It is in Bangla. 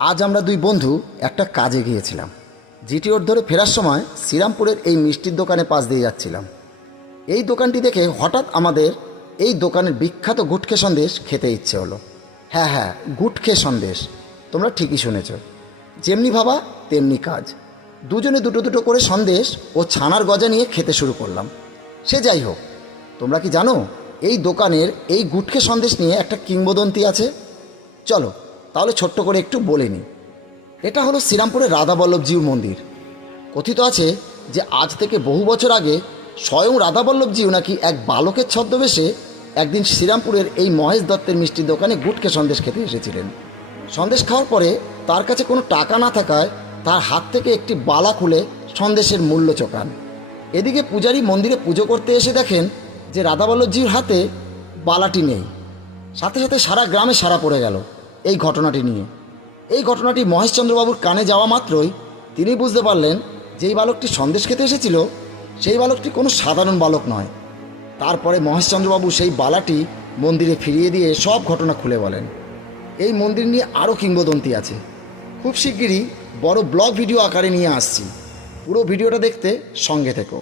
আজ আমরা দুই বন্ধু একটা কাজে গিয়েছিলাম। জিটি রোড ধরে ফেরার সময় শ্রীরামপুরের এই মিষ্টির দোকানে পাশ দিয়ে যাচ্ছিলাম। এই দোকানটি দেখে হঠাৎ আমাদের এই দোকানের বিখ্যাত গুটখে সন্দেশ খেতে ইচ্ছে হলো। হ্যাঁ হ্যাঁ, গুটখে সন্দেশ, তোমরা ঠিকই শুনেছ। যেমনি ভাবা তেমনি কাজ। দুজনে দুটো দুটো করে সন্দেশ ও ছানার গজা নিয়ে খেতে শুরু করলাম। সে যাই হোক, তোমরা কি জানো এই দোকানের এই গুটখে সন্দেশ নিয়ে একটা কিংবদন্তি আছে? চলো তাহলে ছোট্ট করে একটু বলে নিই। এটা হলো শ্রীরামপুরের রাধাবল্লভজিউ মন্দির। কথিত আছে যে আজ থেকে বহু বছর আগে স্বয়ং রাধাবল্লভজিউ নাকি এক বালকের ছদ্মবেশে একদিন শ্রীরামপুরের এই মহেশ দত্তের মিষ্টির দোকানে গুটখে সন্দেশ খেতে এসেছিলেন। সন্দেশ খাওয়ার পরে তার কাছে কোনো টাকা না থাকায় তার হাত থেকে একটি বালা খুলে সন্দেশের মূল্য চোকান। এদিকে পূজারী মন্দিরে পুজো করতে এসে দেখেন যে রাধাবল্লভজিউর হাতে বালাটি নেই। সাথে সাথে সারা গ্রামে সাড়া পড়ে গেল এই ঘটনাটি নিয়ে। এই ঘটনাটি মহেশচন্দ্রবাবুর কানে যাওয়া মাত্রই তিনি বুঝতে পারলেন যে এই বালকটি সন্দেশ খেতে এসেছিল সেই বালকটি কোনো সাধারণ বালক নয়। তারপরে মহেশচন্দ্রবাবু সেই বালাটি মন্দিরে ফিরিয়ে দিয়ে সব ঘটনা খুলে বলেন। এই মন্দির নিয়ে আরও কিংবদন্তি আছে। খুব শিগগিরই বড় ব্লগ ভিডিও আকারে নিয়ে আসছি। পুরো ভিডিওটা দেখতে সঙ্গে থেকো।